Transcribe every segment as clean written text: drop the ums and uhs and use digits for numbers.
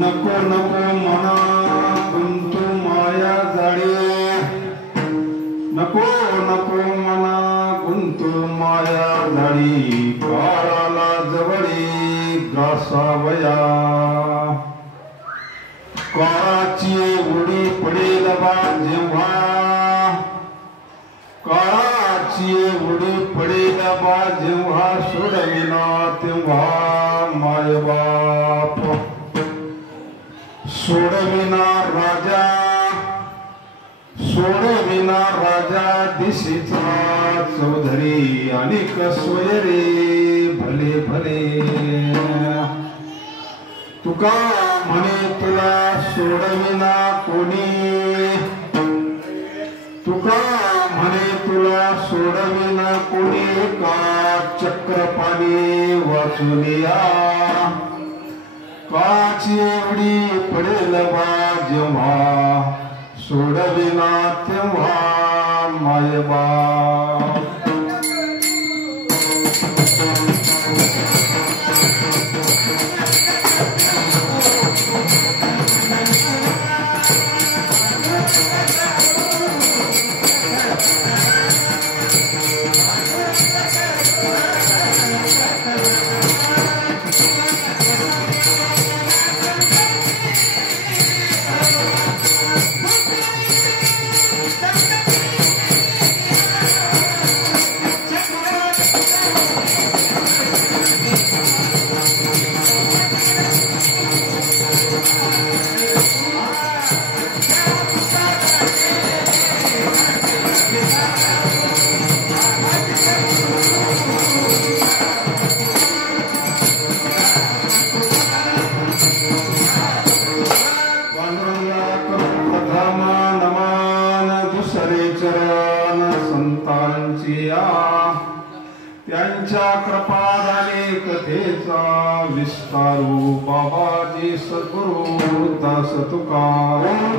नको नको मना गुंतू माया जाळे नको नको मना गुंतू माया जाळी काळाला जवळी ग्रासावया काळाची उडी पडेल बा जेव्हा काळाची उडी पडेल बा जेव्हा सोडविना तेव्हा मायबाप सोडविना राजा दिशेचा चौधरी आणि कसोयरे भले भले तुका म्हणे तुला सोडविना कोणी तुका म्हणे तुला सोडविना कोणी का चक्रपाणी वाचून या काची एवढी पडेल बा जेव्हा सोडविना तेव्हा मायबा त्यांच्या कृपादाने कथेचा विस्तारू बाबाजी सद्गुरु दास तुकाराम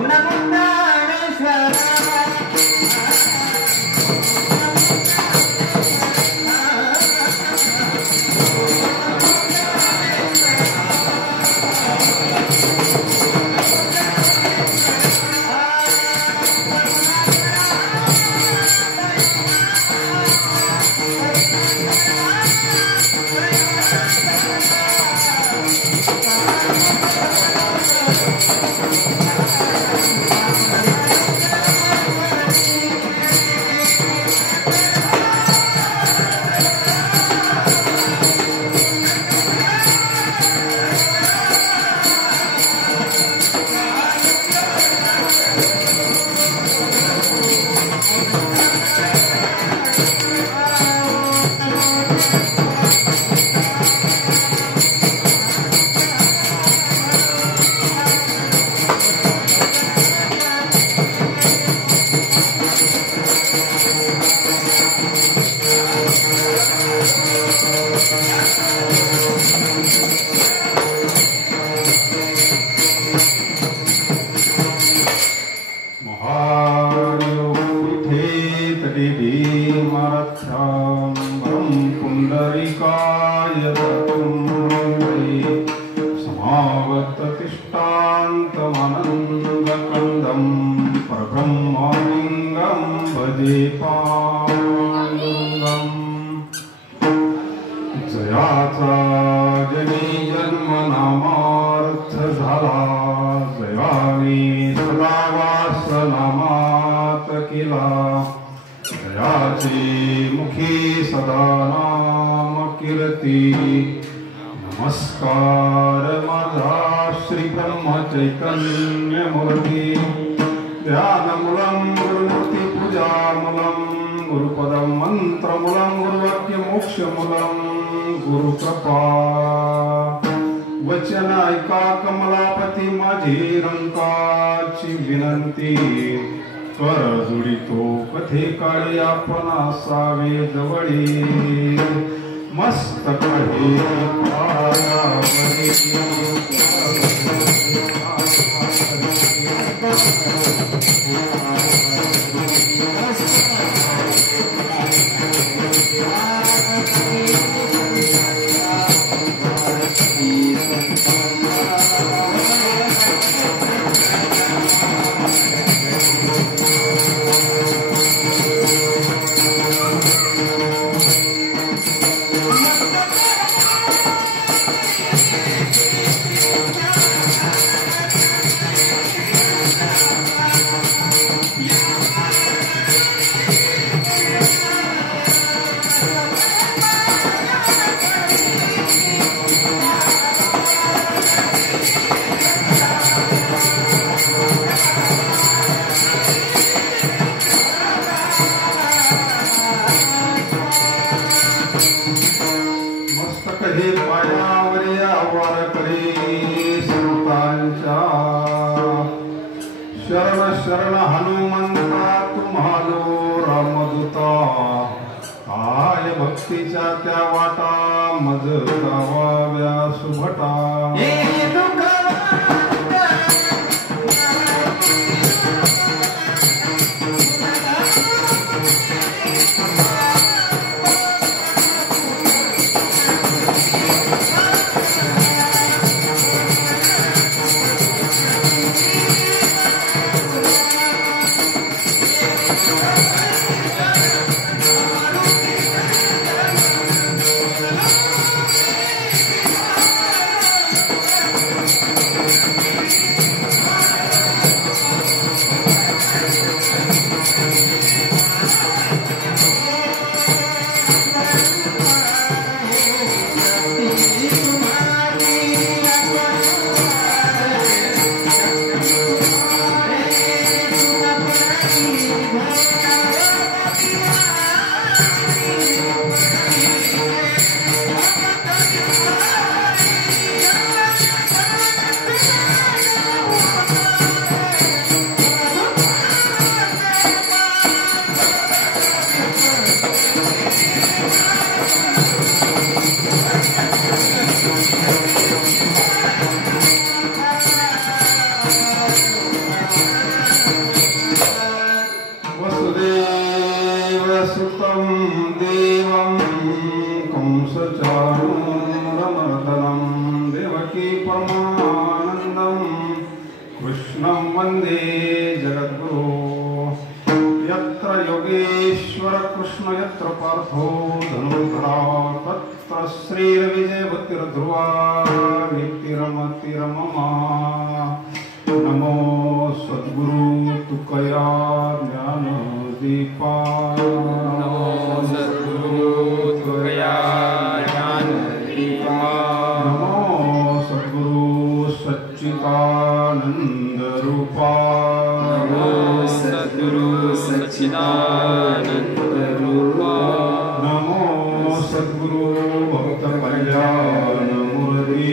हे पायावर आवार करे संतांच्या शरण शरण हनुमंता तुम्हालो रामदूता काय भक्तीच्या त्या वाटा मज गावाव्या सुभटा सुतं देवं कंसचाणूरमर्दनं देवकी परमानन्दं कृष्णं वन्दे जगद्गुरो यत्र योगेश्वर कृष्ण यत्र पार्थो धनुर्धरा तत्र श्रीर्विजयभूतिर्ध्रुवा नित्यरमतिरममा नमो सद्गुरु तुकया ज्ञानदीपा नमो सद्गुरु तुकया ज्ञानदीपा नमो सद्गुरु सच्चिदानंद रूपा नमो सद्गुरु सच्चिदानंद रूपा नमो सद्गुरु भक्त कल्याण मूर्ति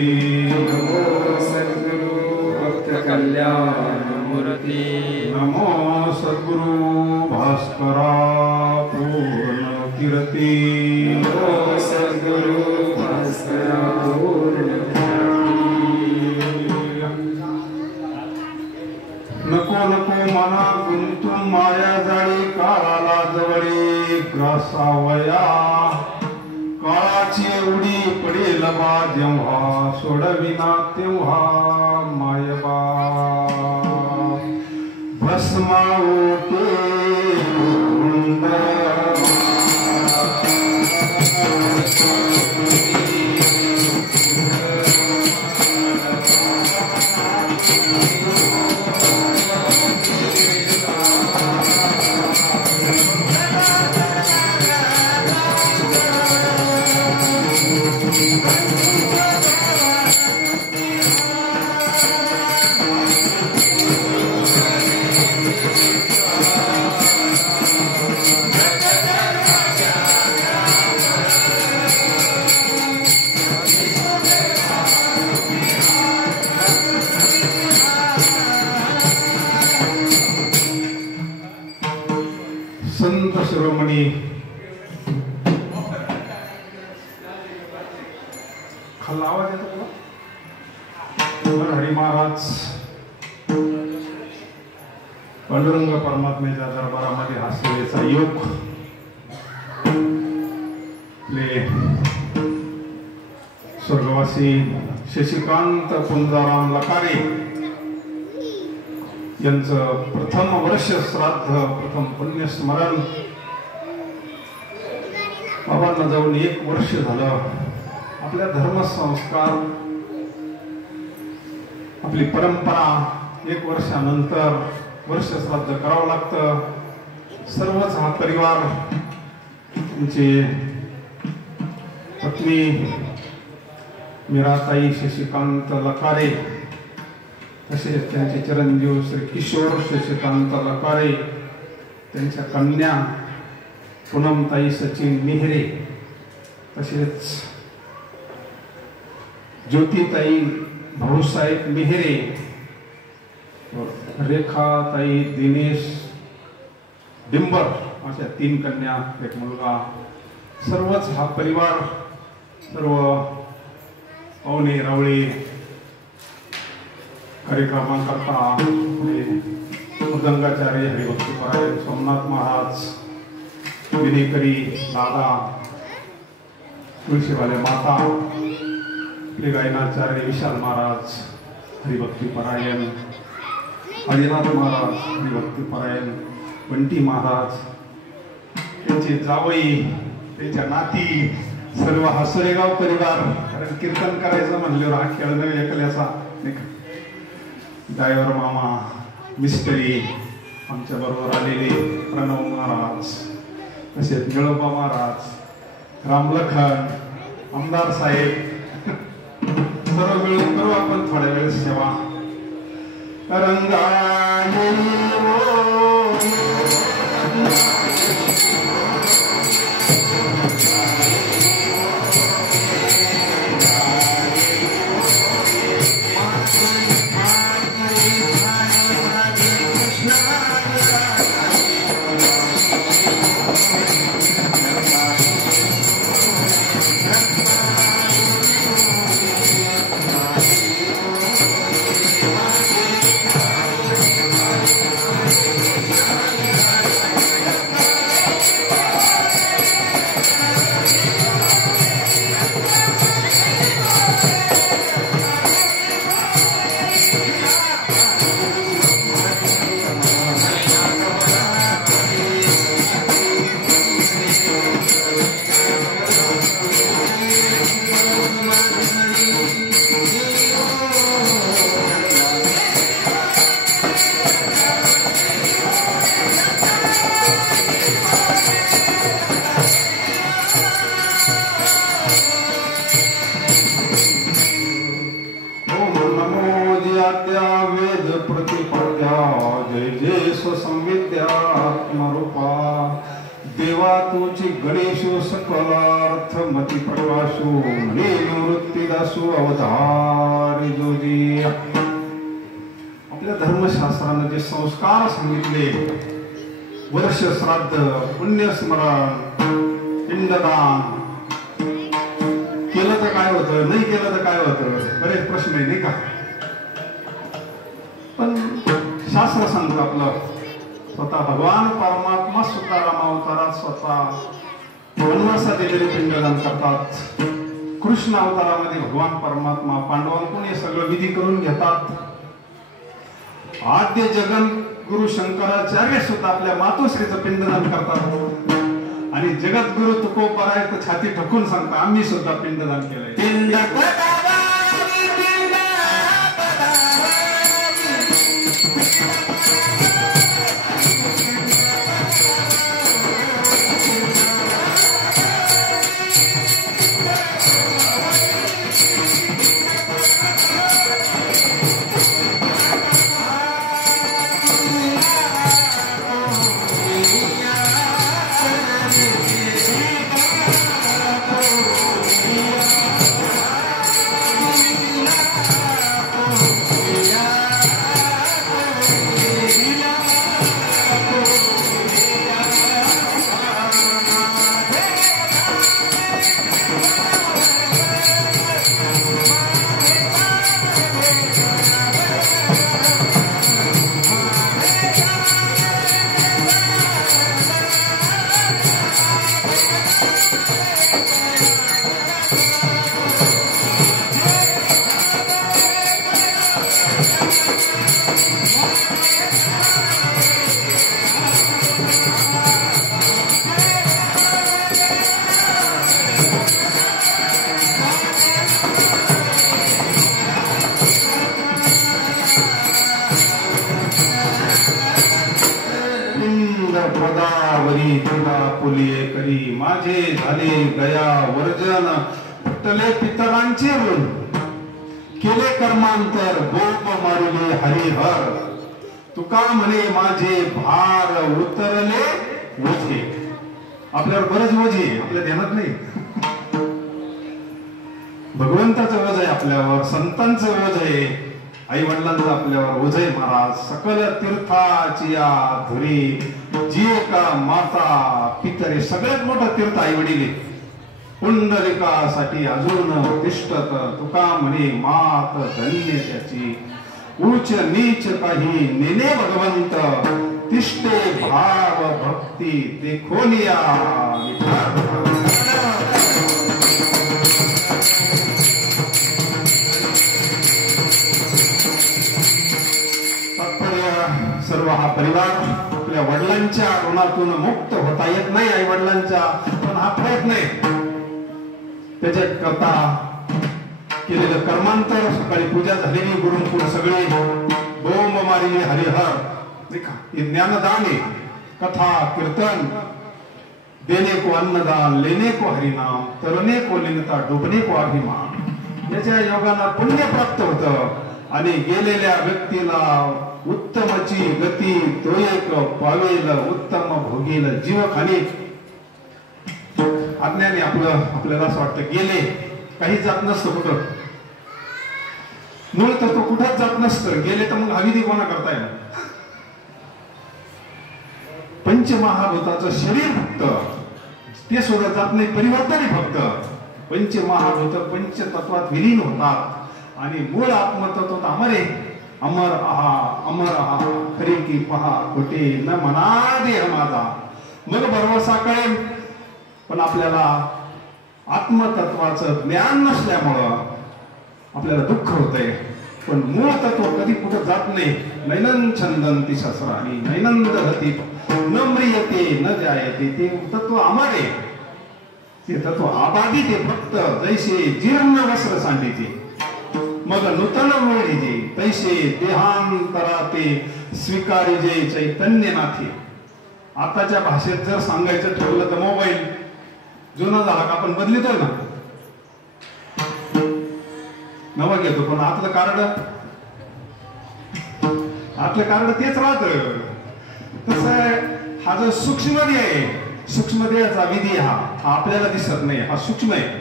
नमो सद्गुरु भक्त कल्याण मूर्ति नमो सद्गुरु भास्करा पूर्ण कीर्ति नमो सद्गुरु भास्करा पूर्ण नको नको मना गुंतून माया जाळी काळाला जवळे ग्रासावया काळाची एवढी पडेल बा जेव्हा सोडविना तेव्हा मायबा भस्मावते कुंड संत शिरोमणी खाल्ला आवाज येतो का? हरी महाराज पांडुरंग परमात्मेच्या दरबारामध्ये हा सेवेचा योग आपले स्वर्गवासी शशिकांत पुंजाराम लकारे यांचं प्रथम वर्ष श्राद्ध प्रथम पुण्यस्मरण बाबांना जाऊन 1 वर्ष झालं. आपल्या धर्मसंस्कार आपली परंपरा 1 वर्षानंतर वर्ष श्राद्ध करावं लागतं. सर्वच हा परिवार तुमचे पत्नी मीराताई शशिकांत लकारे तसेच त्यांचे चिरंजीव श्री किशोर शशिकांत लकारे, त्यांच्या कन्या पूनमताई सचिन मिहरे, तसेच ज्योतिताई भाऊसाहेब मिहरे, रेखाताई दिनेश डिंबर, अशा 3 कन्या, 1 मुलगा. सर्वच हा परिवार सर्व पाहुणे रावळे कार्यक्रमाकरता मृदंगाचार्य हरिभक्तीपरायण सोमनाथ महाराज, विनेकरी दादा, तुळशीवाले माता, आपले गायनाचार्य विशाल महाराज हरिभक्तीपरायण, आदिनाथ महाराज हरिभक्तीपरायण, बंटी महाराज, त्यांचे जावई, त्यांच्या नाती, सर्व हा सुरेगाव परिवार. कारण कीर्तन करायचं म्हणल्यावर हा खेळ नव्हे एकल्याचा. ड्रायव्हर मामा, मिस्टरी, आमच्या बरोबर आलेले प्रणव महाराज, तसेच निळोबा महाराज, रामलखन, आमदार साहेब, सर्व मिळून करू आपण थोड्या वेळ सेवा. रंगाने आपल्या धर्मशास्त्राने जे संस्कार सांगितले, वर्ष श्राद्ध, पुण्यस्मरण, पिंडदान, केलं तर काय होतं, नाही केलं तर काय होतं, बरेच प्रश्न आहे नाही का. पण शास्त्र सांगतं आपलं, स्वतः भगवान परमात्मा सुद्धा रामावतारात स्वतः वनवासात गेलेले पिंडदान करतात. कृष्ण अवतारामध्ये भगवान परमात्मा पांडवांकडून हे सगळं विधी करून घेतात. आद्य जगन गुरु शंकराचार्य सुद्धा आपल्या मातोश्रीचं पिंडदान करतात. आणि जगद्गुरु तुकोबराय तर छाती ठोकून सांगतात, आम्ही सुद्धा पिंडदान केलंय. पदावरी तुला पुलिये करी माझे झाले गया वर्जन फुटले पितरांचे ऋण. केले कर्मांतर गोप मारिले हरिहर तुका म्हणे माझे भार उतरले ओझे. आपल्यावर बरंच ओझे आपल्या ध्यानात नाही. भगवंताचं ओझ आहे आपल्यावर, संतांचं ओझ आहे, आई वडिलांचं आपल्यावर ओझ आहे. महाराज सकल तीर्थाची या धुरी जी का माता पितरे सगळ्यात मोठं तीर्थ आई वडील. पुंडलिकासाठी अजून तिष्ठत तुका म्हणे मात धन्य त्याची उच्च नीच काही नेने भगवंत तिष्ठे भाव भक्ती देखोलिया. सर्व हा परिवार आपल्या वडिलांच्या ऋणातून मुक्त होता येत नाही. आई वडिलांच्या पण हा प्रयत्न आहे. त्याच्या करता केलेलं कर्मांतर सकाळी पूजा झालेली गुरुकुळ सगळे बोंब मारिले हरिहर. हे ज्ञानदान आहे. कथा कीर्तन देने को अन्नदान लेने को हरिनाम तरणे को लिनता डुबणे को अभिमान. याच्या योगानं पुण्य प्राप्त होतं आणि गेलेल्या व्यक्तीला उत्तमची गती तो एक पावेल उत्तम भोगेल जीव खाली. अज्ञानी आपल्याला असं वाटतं गेले काही जात नसतं कुठं. मूळ तर तो कुठंच जात नसतं. गेले तर मग हविधी कोणा करता येईल. पंचमहाभूताचं शरीर फक्त ते सुद्धा जात नाही. परिवर्तन फक्त पंचमहाभूत पंचतत्वात विलीन होतात आणि मूळ आत्मतत्व अमर आहे. अमर आहा खरी की पहा खोटे न म्हणा देह माझा मग भरवसा कळेल. पण आपल्याला आत्मतत्वाचं ज्ञान नसल्यामुळं आपल्याला दुःख होतंय. पण मूळ तत्व कधी कुठं जात नाही. नैनंद छंदंती शस्त्राणी नैनंद हती न म्रियते न जायते. ते तत्व अमर आहे. ते तत्व आबाधित आहे. फक्त जैसे जीर्ण वस्त्र सांडीचे मग नूतन वेळीजे तैसे देहांतराते स्वीकारिजे चैतन्य नाथे. आताच्या भाषेत जर सांगायचं ठरलं तर मोबाईल जुना झाला का आपण बदलितोय ना. नवा घेतो पण आतलं कार्ड तेच राहत. कसं आहे हा जो सूक्ष्मदेह आहे सूक्ष्मदेहाचा विधी हा आपल्याला दिसत नाही. हा सूक्ष्म आहे.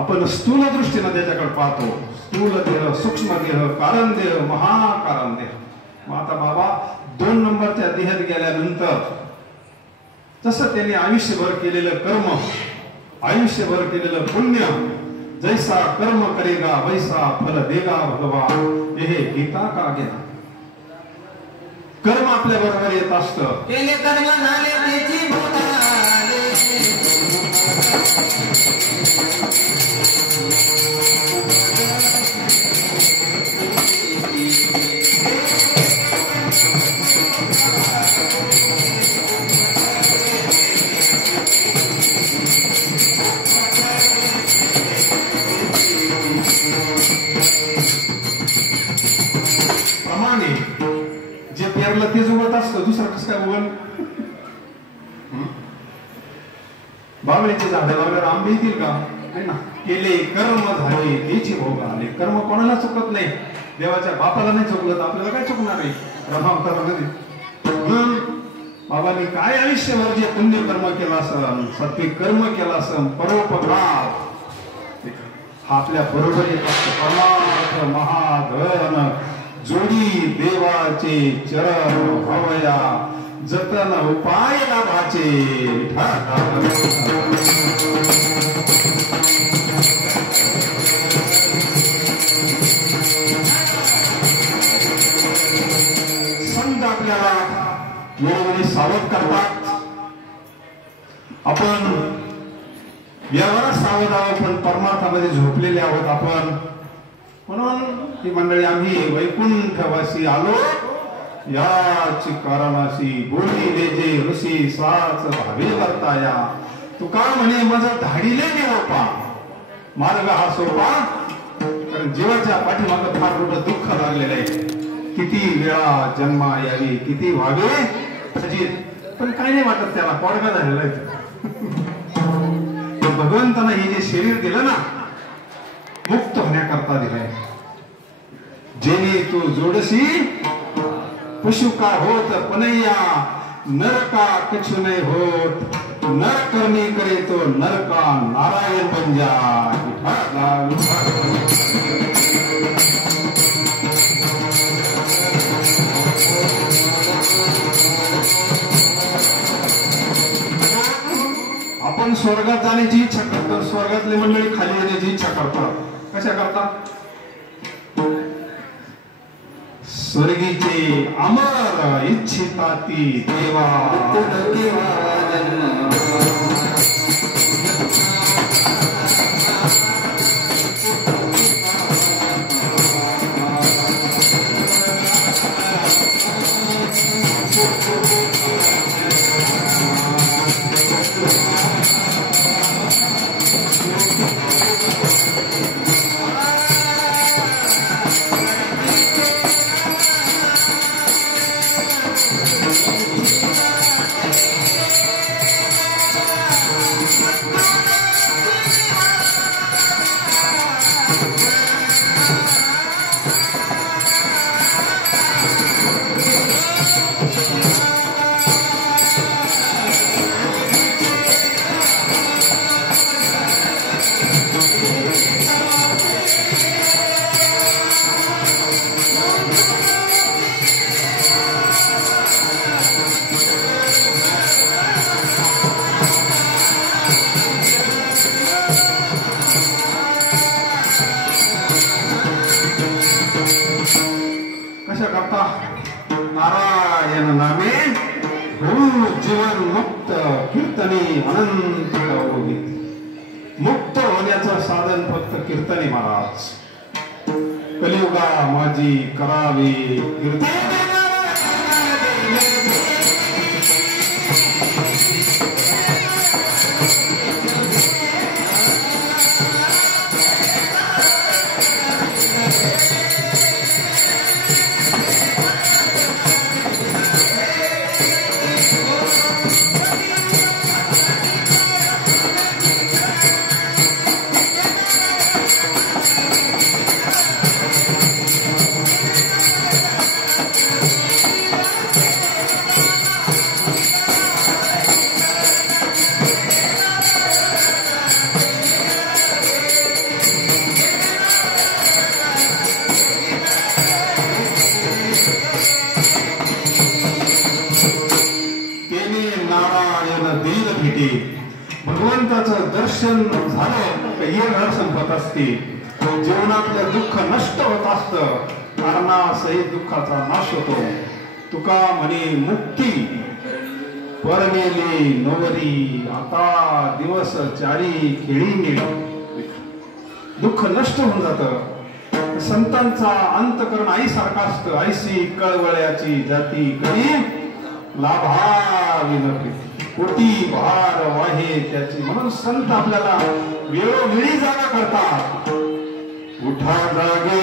आपण स्थूल दृष्टीने त्याच्याकडे पाहतो. स्थूल देह सूक्ष्म देह कारण देह महाकारण देह. मग आता बाबा 2 नंबरच्या देहात गेल्यानंतर जसं त्याने आयुष्यभर केलेलं कर्म आयुष्यभर केलेलं पुण्य जैसा कर्म करेगा वैसा फल देगा भगवान. हे गीता का गेला. कर्म आपल्या बरोबर येत असतं. केले कर्म झाले त्याची प्रमाणे जे पेरलं तेच उगत असतं. दुसरं कसं काय उगल. बाबळीचे झाड लावल्यावर आंबे येतील का. नाही ना. केले कर्म झाले त्याची भोग आले. कर्म कोणाला चुकत नाही. देवाच्या बापाला नाही चुकलं तर आपल्याला काय चुकणार आहे. रमावतारामध्ये बाबांनी काय आयुष्यभर जे पुण्य कर्म केला असं सात्विक कर्म केला असं परोपकार हा आपल्या बरोबर येत असतो. परमार्थ महाधन जोडी देवाचे चरण भवया जतन उपाय लाभाचे. संत आपल्याला वेळोवेळी सावध करतात. आपण व्यवहारात सावध आहोत पण परमार्थामध्ये झोपलेले आहोत आपण. म्हणून ही मंडळी आम्ही वैकुंठवासी आलो याची कारणाशी बोली लेजे ऋषी साच भावे वर्ताया. तुका म्हणे मज धाडिले निरोपा मार्ग हा सोपा. कारण जीवाच्या पाठीमागं फार मोठं दुःख लागलेलं आहे. किती वेळा जन्मा यावी किती व्हावे फजित. पण काही नाही वाटत त्याला. पडगा झालेला आहे. भगवंतानं हे जे शरीर दिलं ना मुक्त होण्याकरता दिलाय. जेणे तू जोडशी पशु का होत पनैया, नरका कछु नाही होत, नर करणी करे तो नरका नारायण बन जा. आपण स्वर्गात जाण्याची इच्छा करतो, स्वर्गातले मंडळी खाली येण्याची इच्छा करतात. कशा करतात? स्वर्गीचे अमर इच्छिताती देवा, नारायण नामे होऊ जीवन मुक्त, कीर्तनी अनंत गौरवित. मुक्त होण्याचं साधन फक्त कीर्तनी महाराज. कलियुगा माझी करावी कीर्तन. भगवंताचं दर्शन झालं ये घर संपत असते. जीवनातलं दुःख नष्ट होत असतं, कारणासहित दुःखाचा नाश होतो. तुका म्हणे मुक्ती परमेली नवरी, आता दिवस चारी खेळी मिळी. दुःख नष्ट होऊन जातं. संतांचा अंतकरण आईसारखा असतं. आईशी कळवळ्याची जाती कधी लाभावी नव्हती, कोटी भार वाहे त्याची. म्हणून संत आपल्याला वेळोवेळी जागा करतात. उठा जागे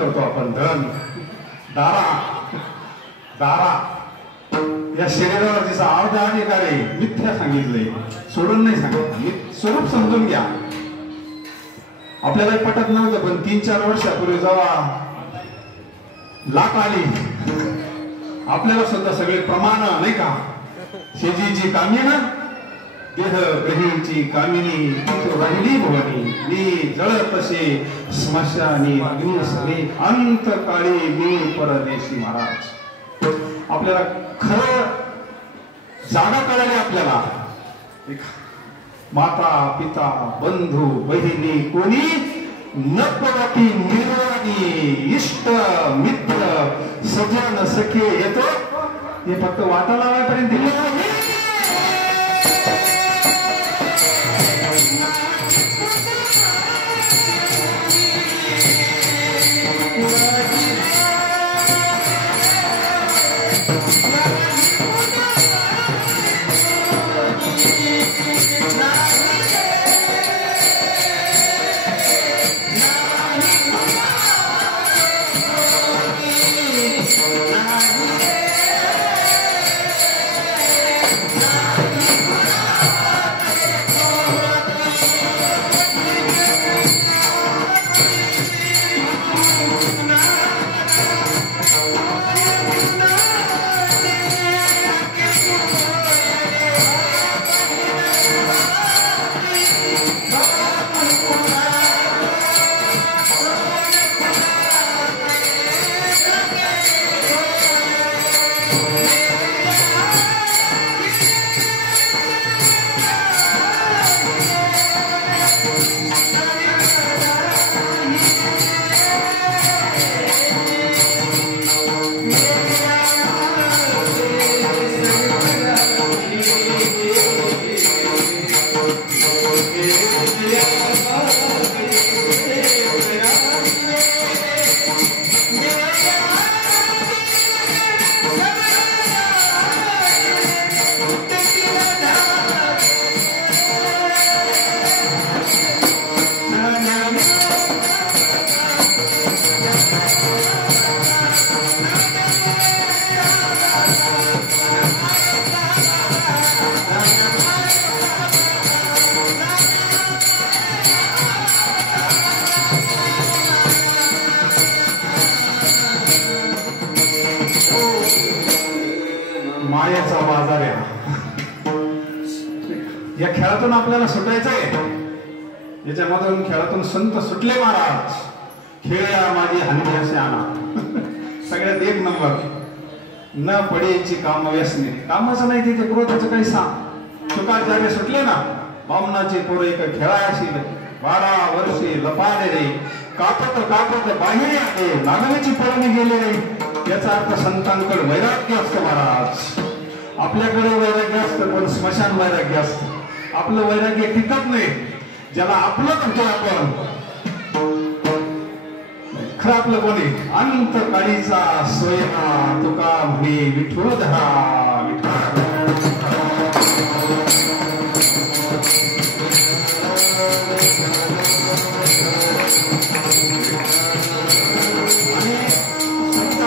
करतो आपण धन दारा दारा या शरीरावर तिचा अर्धा अधिकार आहे मिथ्या सांगितलंय सोडून नाही सांगितलं स्वरूप समजून घ्या आपल्याला पटत नव्हतं पण 3-4 वर्षापूर्वी जेव्हा लाट आली आपल्याला सुद्धा सगळे प्रमाण नाही का शेजीची कामिना देह गहीची कामिनी तिथं राहिली भवानी मी जळत तसे स्मशानी अग्नी सगळे अंतकाळी मी परदेशी महाराज आपल्याला खरं जागा कळाली आपल्याला माता पिता बंधू बहिणी कोणी नपराती निर्वाणी इष्ट मित्र सजन सखे येतो हे फक्त वाटा लावायपर्यंत दिले नाही मायेचा बाजार या खेळातून आपल्याला सुटायचं आहे याच्यामधून खेळातून संत सुटले महाराज खेळ्या माझी हंड्याशी आणा सगळ्यात एक नंबर न पडेची काम व्यसने कामाचं नाही तिथे क्रोधाचं काही सांग शुकाचार्य सुटले ना बामणाचे पोरं एक खेळाशी 12 वर्षे लपाले रे कापत कापत बाहेर आले नागवेची पळणे गेले रे याचा अर्थ संतांकडे वैराग्य असतं महाराज आपल्याकडे वैराग्य असतं पण स्मशान वैराग्य असतं आपलं वैराग्य टिकत नाही ज्याला आपलं म्हणतो आपण खरं आपलं कोणी अंतकाळीचा सोयना तुका म्हणे विठोधरा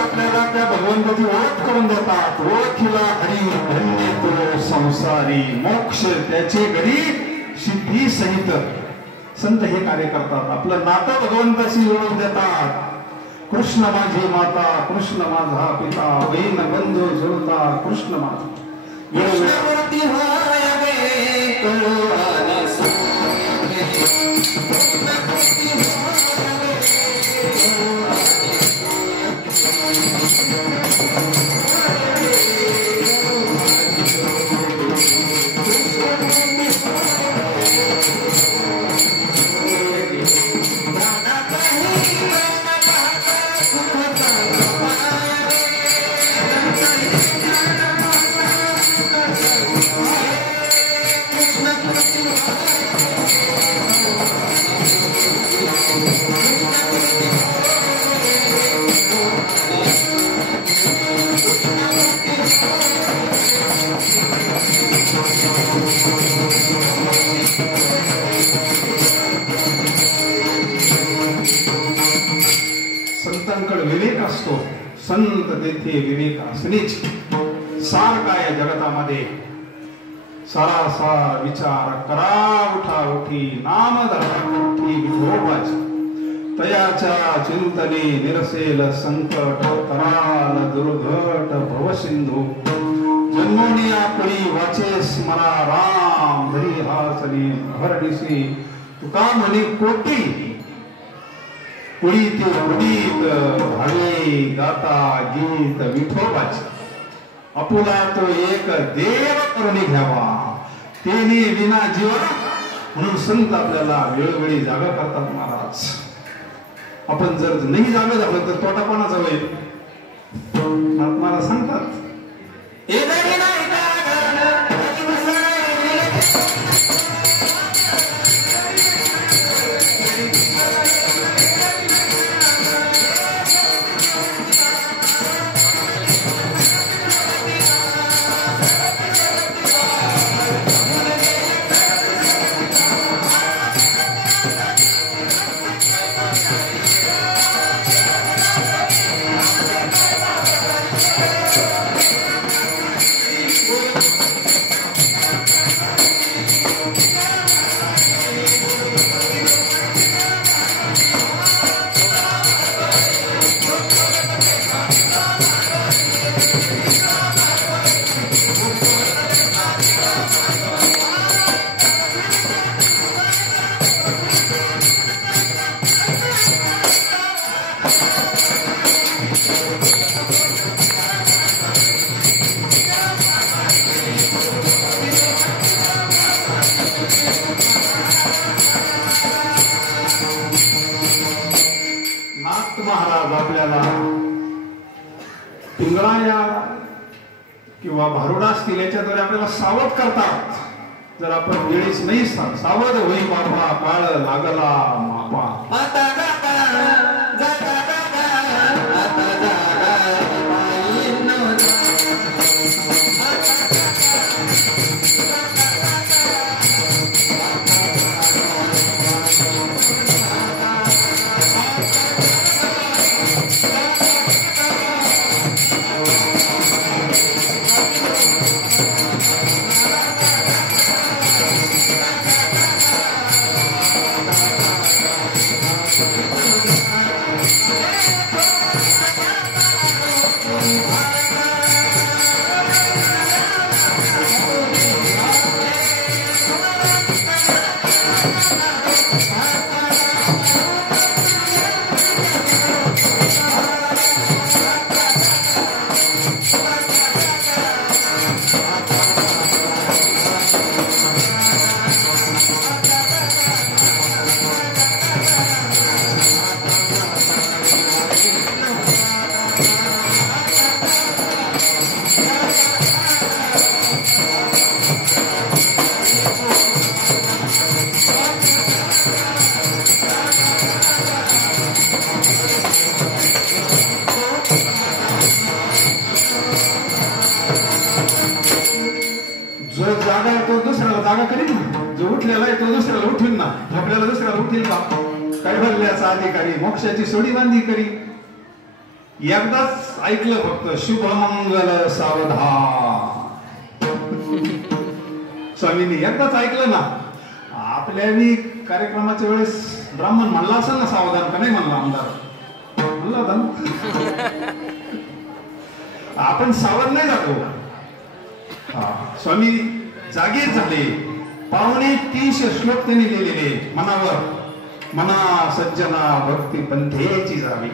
आपल्याला त्या भगवंताची ओळख करून देतात ओळखीला हरी धन्य तो संसारी मोक्ष त्याचे घरी सिद्धी सहित संत हे कार्य करतात आपलं नातं भगवंताशी ओळख देतात कृष्ण माझी माता कृष्ण माझा पिता बहीण बंधू जुळता कृष्ण माझा संत तेथे विवेक असणेच सार काय जगतामध्ये सारासार विचार करा उठा उठी नाम धरती विठोबाची तयाच्या चिंतने निरसेल संकट तराल दुर्घट भवसिंधू जन्मोनिया कुणी वाचे स्मरा राम धरी हासनी भरडिसी तुका म्हणे कोटी कुणी ते उडीत भावे गाता गीत विठोबाचे आपुला तो एक देव करुणी घ्यावा तेने विना जीव म्हणून संत आपल्याला वेळोवेळी जागा करतात महाराज. आपण जर नाही जागा झालं तर तोटापणाचा होईल. मला सांगतात किंवा भारुडा असतील याच्याद्वारे आपल्याला सावध करतात. जर आपण वेळीच नाही सावध होई बाबा काळ लागला मापा जागा करीन ना. जो उठलेला आहे तो दुसऱ्याला उठवीन ना. झोपल्याला दुसऱ्याला उठील का? कैवल्याचा अधिकारी मोक्षाची सोडी बांधी करी. एकदाच ऐकलं फक्त शुभमंगल सावधान. स्वामींनी एकदाच ऐकलं ना. आपल्या कार्यक्रमाच्या वेळेस ब्राह्मण म्हणला असेल ना सावधान का नाही म्हणला आमदार म्हणला होता. आपण सावध नाही जातो. स्वामी जागीर झाले. 2.30 श्लोक त्यांनी लिहिलेले मनावर. मना सज्जना भक्ती पंथेची जावी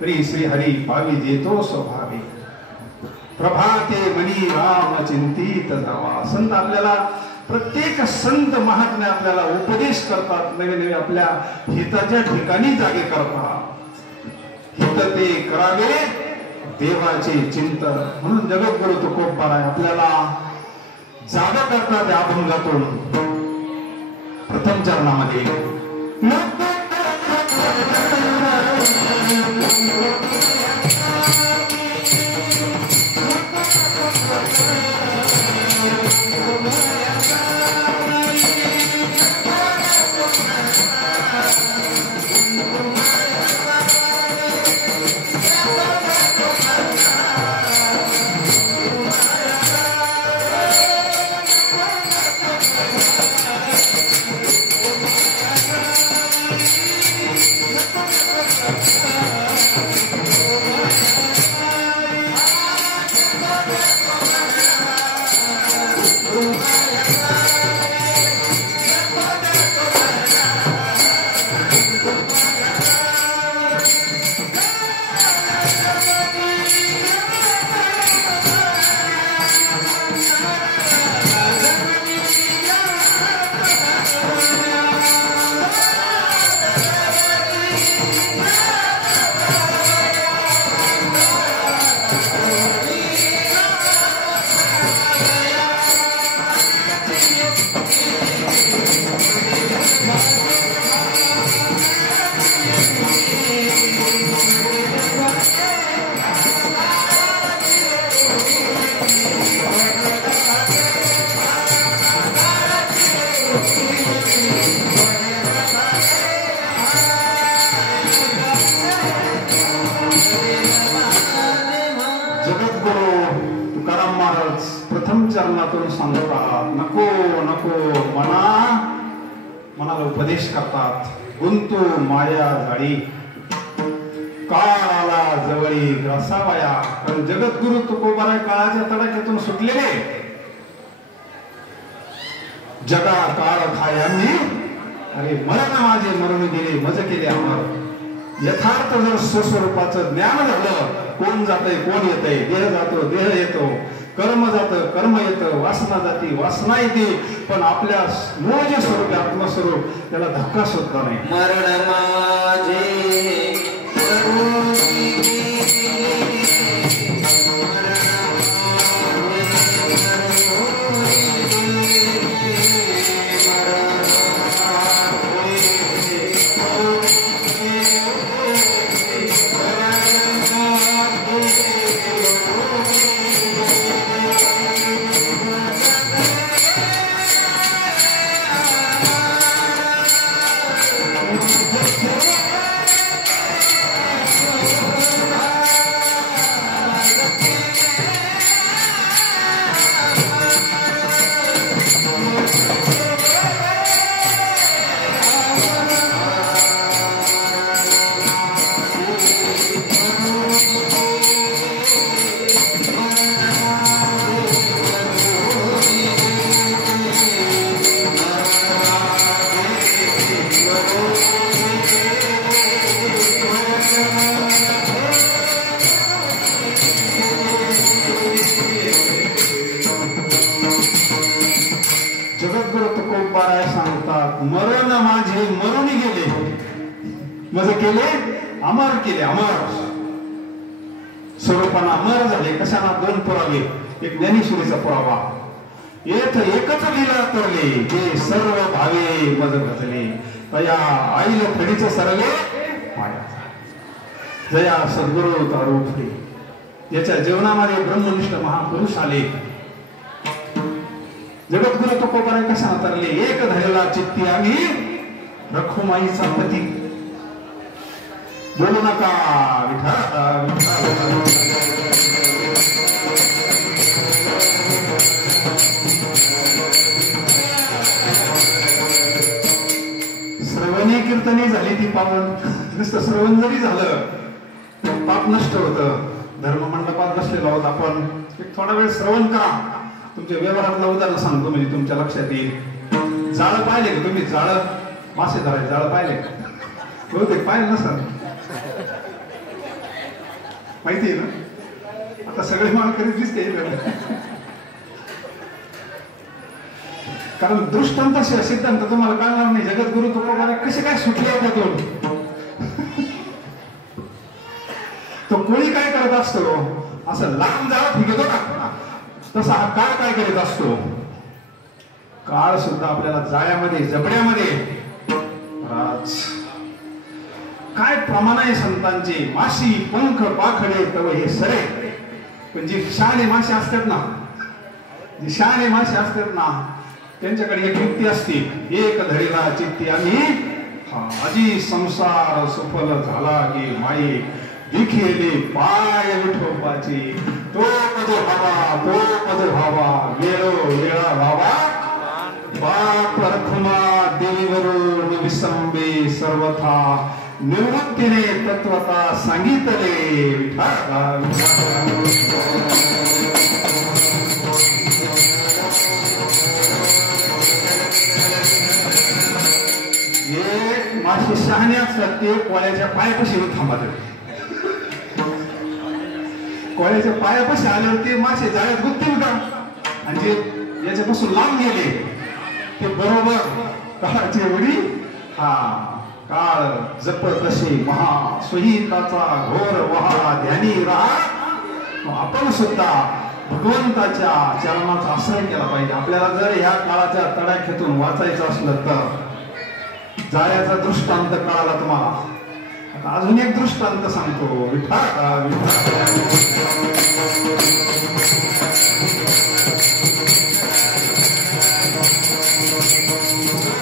तरी श्री हरी पावी देतो स्वभावी प्रभाते मनी राम चिंतित जावा. संत आपल्याला प्रत्येक संत महात्मे आपल्याला उपदेश करतात. नवे नवे आपल्या हिताच्या ठिकाणी जागे करतात. हित ते करावे देवाचे चिंतन म्हणून जगद्गुरु तुकोबाराय आपल्याला जागा करतात. या अभंगातून प्रथम चरणामध्ये उपदेश करतात. गुंतू माया जाळी काळाला जवळी ग्रासावया. कारण जगद्गुरु तुकोबाराय काळाच्या तडाख्यातून सुटलेले. जगा काळ खायांनी अरे मरण माझे मरून गेले मज केले अमर. यथार्थ जर स्वस्वरूपाचं ज्ञान झालं, कोण जातंय कोण येतंय, देह जातो देह येतो, कर्म जातं कर्म येतं, वासना जाती वासना येते, पण आपल्या मूळ जे स्वरूप आत्मस्वरूप त्याला धक्का सुद्धा नाही. मरण माझे मरून मरण माझे मरून गेले मज केले अमर केले. अमर स्वरूपाना अमर झाले. कशाना? दोन पुरावे. एक ज्ञानेश्वरीचा पुरावा. येथ एकच लीला तरले जे सर्व भावे मज भजले. तया आईल फडीच सरले माया. जया सद्गुरु तारू फडे. याच्या जीवनामध्ये ब्रह्मनिष्ठ महापुरुष आले. जगद्गुरु तुकोबाराय कशा तरले एक धरला चित्ती आम्ही रखुमाईचा पती. बोलू नका विठ्ठल श्रवणी कीर्तनी झाली ती पावन. नुसतं श्रवण जरी झालं पाप नष्ट होतं. धर्ममंडपात बसलेलो आहोत आपण. एक थोडा वेळ श्रवण करा. तुमच्या व्यवहारातलं उदाहरण सांगतो म्हणजे तुमच्या लक्षात येईल. जाळ पाहिले का तुम्ही? जाळ मासे धरायचे जाळ पाहिले का? बहुतेक पाहिलं नसतं. माहिती आहे ना? आता सगळे मानकरी दिसते. कारण दृष्टांत सिद्धांत तुम्हाला कळणार नाही. जगद्गुरु तुकोबाराय कसे काय सुटले त्यातून. तो कोळी काय करत असतो? असं लांब जाळ फिरतो ना, तसा हा काळ काय करीत असतो? काळ सुद्धा आपल्याला जाळ्यामध्ये जबड्यामध्ये काय प्रमाण आहे संतांचे. माशी पंख पाखडे तव हे सरे. पण जे शहाणे मासे असतात ना, जे शहाणे मासे असतात ना, त्यांच्याकडे एक युक्ती असते. एक धडीला चित्ती आम्ही आजी संसार सुफल झाला की माई दिखेले पाय विठोबाची. तो पद व्हावा गेलो वेळा व्हावा. बाप रखुमा देवीवरून विसंबे सर्वथा. निवृत्तीने तत्वता सांगितले विठ्ठल. हे मासे शहाणे असतात ते कोळ्याच्या पायापाशी थांबतात. कोळ्याच्या पायापाशी आल्यावर मासे जाळ्यात गुंततील का? आणि जे याच्यापासून लांब गेले ते बरोबर काळाची उडी. हा काळ जप तसे महा स्वहिताचा घोर वहा ध्यानी राहा. आपण सुद्धा भगवंताच्या चरणाचा आश्रय केला पाहिजे. आपल्याला जर ह्या काळाच्या तडाख्यातून वाचायचं असलं तर जाळ्याचा दृष्टांत कळाला तुम्हाला. आता अजून एक दृष्टांत सांगतो.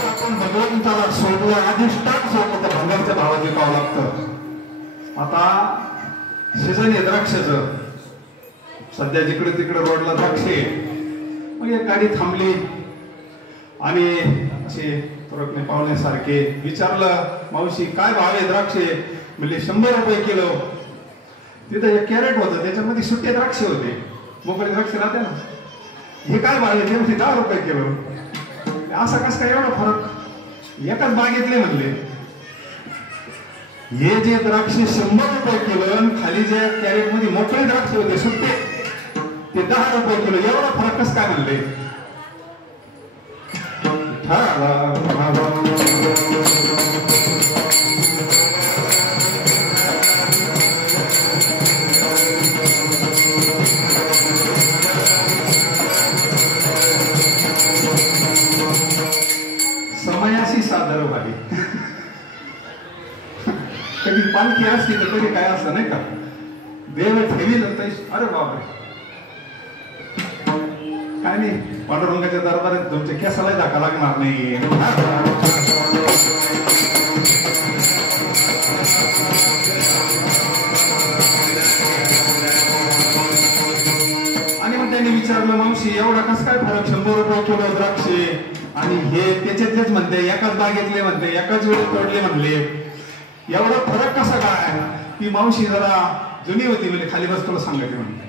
आपण भगवंताला सोडलं, अधिष्ठान सोडलं तर भंगारच्या भावात विकावं लागतं. आता सीझन आहे द्राक्षाचं. सध्या जिकडे तिकडे रोडला द्राक्षे. मग एक गाडी थांबली आणि असे तुरकने पाहुण्यासारखे विचारलं, मावशी काय भाव आहे द्राक्षे? म्हणजे 100 रुपये किलो. तिथं एक कॅरेट होतं, त्याच्यामध्ये सुट्टे द्राक्षे होते, मोकळे द्राक्षे राहते ना. हे काय भाव आहे? ते म्हणजे 10 रुपये किलो. असा कस काय एवढा फरक? एकाच बागेतले म्हणले. हे जे द्राक्षे 100 रुपये किलो आणि खाली जे कॅरेट मध्ये मोकळे द्राक्षे होते सुट्टे ते 10 रुपये किलो, एवढा फरक कस काय म्हणले? समयाशी सादर व्हावी. कधी पालखी असते तर कधी काय असतं नाही का, देव ठेवी अरे बापरे काय नाही, पांडुरंगाच्या दरबारात तुमच्या केसाला धक्का लागणार नाही. आणि मग त्यांनी विचारलं, मावशी एवढा कस काय फरक? 100 रुपये किलो द्राक्षे आणि हे त्याच्यातलेच म्हणते, एकाच बागेतले म्हणते, एकाच वेळी तोडले म्हणले, एवढा फरक कसा काय? ती मावशी जरा जुनी होती म्हणजे खाली बस तुला सांगायची म्हणते.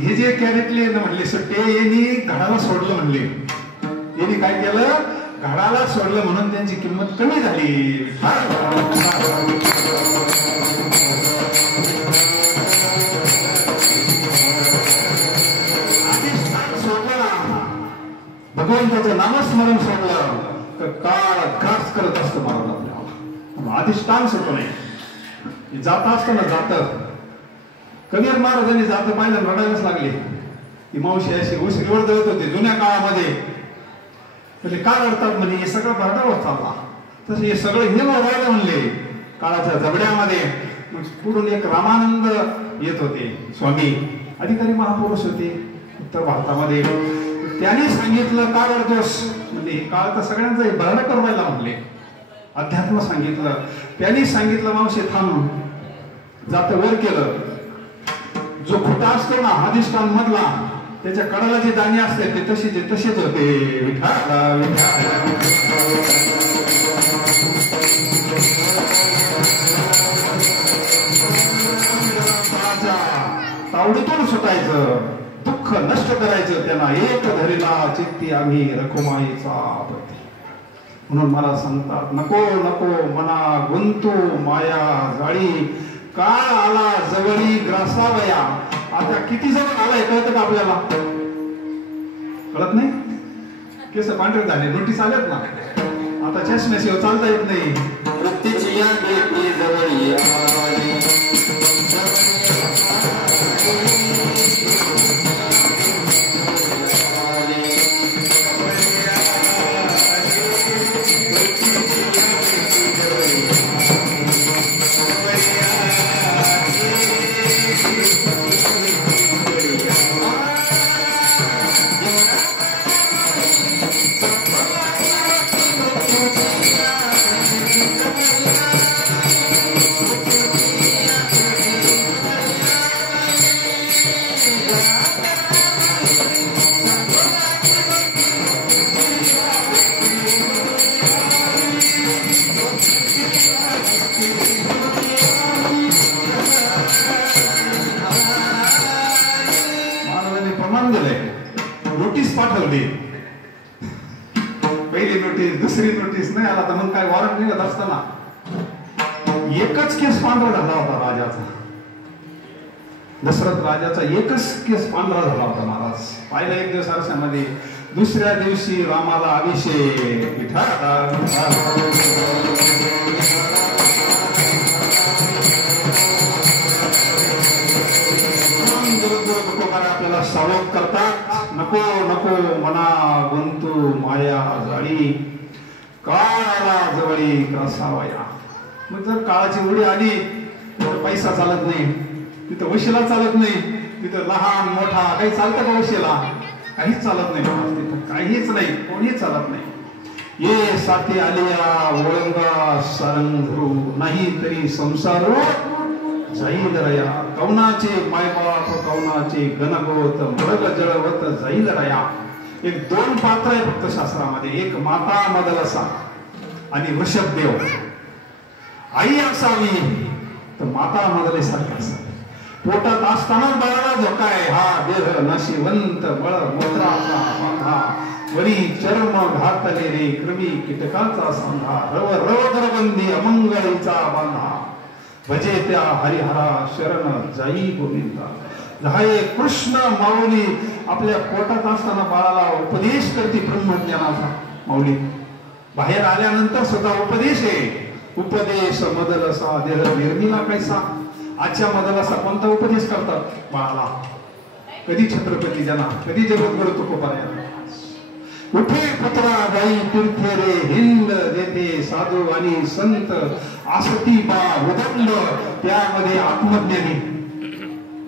हे जे कॅरेटले म्हणले सुट्टे यांनी घडाला सोडलं म्हणले. यांनी काय केलं? घडाला सोडलं म्हणून त्यांची किंमत कमी झाली. भगवंताचं नामस्मरण सोडलं तर काळ घास करत असतं महाराज आपल्याला. अधिष्ठान सुटू नये. जात असताना जात कबीर महाराजांनी जात पाहिलं रडायलाच लागले. ती मावशी अशी उशीवर जळत होती जुन्या काळामध्ये. म्हणजे का रडतात म्हणे? हे सगळं भरडावर चालला, तसं हे सगळं हे राहिलं म्हणले काळाच्या जबड्यामध्ये. पुढून एक रामानंद येत होते स्वामी, अधिकारी महापुरुष होते उत्तर भारतामध्ये. त्यांनी सांगितलं का रडतोस? म्हणजे काळ तर सगळ्यांचा भरणा करवायला म्हणले. अध्यात्म सांगितलं. त्यांनी सांगितलं मावशी थांब. जात वर केलं. जो खोटा असतो ना अधिष्ठान मधला, त्याच्या कडाला जे दाणे असते ते तसेच होते. तावडीतून सुटायचं, दुःख नष्ट करायचं, त्यांना एक धरीला चित्ती आम्ही रखुमाईचा. म्हणून मला सांगतात नको नको मना गुंतू माया जाळी, काळ आला जवळी ग्रासावया. आता किती जवळ आलाय कळतं का आपल्याला? कळत नाही. केस पांढरे झाले, नोटीस आल्यात ना. आता चष्म्याशिवाय चालता येत नाही. वृत्तीची या भेटी जवळी आली. नोटीस पाठवली. पहिली नोटीस, दुसरी नोटीस नाही आला तर मग काय वॉरंट निघत असताना एकच केस पांढरा झाला होता राजाचा. दशरथ राजाचा एकच केस पांढरा झाला होता महाराज. पाहिला एक दिवस आरशामध्ये. दुसऱ्या दिवशी रामाला अभिषेक. आपल्याला सावध करतात. नको नको मना गुंतू माया जाळी, काळ आला जवळी ग्रासावया. मग जर काळाची उडी आली तर पैसा चालत नाही, तिथं वशिला चालत नाही, तिथं लहान मोठा काही चालतं का? वशिला काहीच चालत नाही. तिथं काहीच नाही, कोणीच चालत नाही. ये साथी आलिया ओळंगा सारंग धरू, नाही तरी संसार जाईल रया. कवनाचे मायबाप कवनाचे गणगोत मृग जळवत जाईल रया. एक 2 पात्र आहे फक्त शास्त्रामध्ये, एक माता मदलसा आणि वृषभदेव. आई असावी तर माता मदलेसारखी असावी. पोटात असताना बाळाला धोकाय हा देह नशिवंत बळ मूत्राचा बांधा वरी चर्म घातले रे कृमी कीटकाचा सांधा रव रव दरबंदी अमंगळीचा बांधा भजे त्या हरिहरा शरण जाई गोविंदा. हाय कृष्ण माऊली आपल्या पोटात असताना बाळाला उपदेश करते ब्रह्मज्ञानाचा. माऊली बाहेर आल्यानंतर सुद्धा उपदेश आहे. उपदेश मदलसा देह निर्मिला कैसा. आजच्या मदलसा कोणता उपदेश करतात बाळाला? कधी छत्रपती जना, कधी जगद्गुरु तुकोबाराया. उठे पुत्रा गाई तीर्थे रे हिंद देते साधू आणि संत आसती बा उदंड. त्यामध्ये आत्मज्ञानी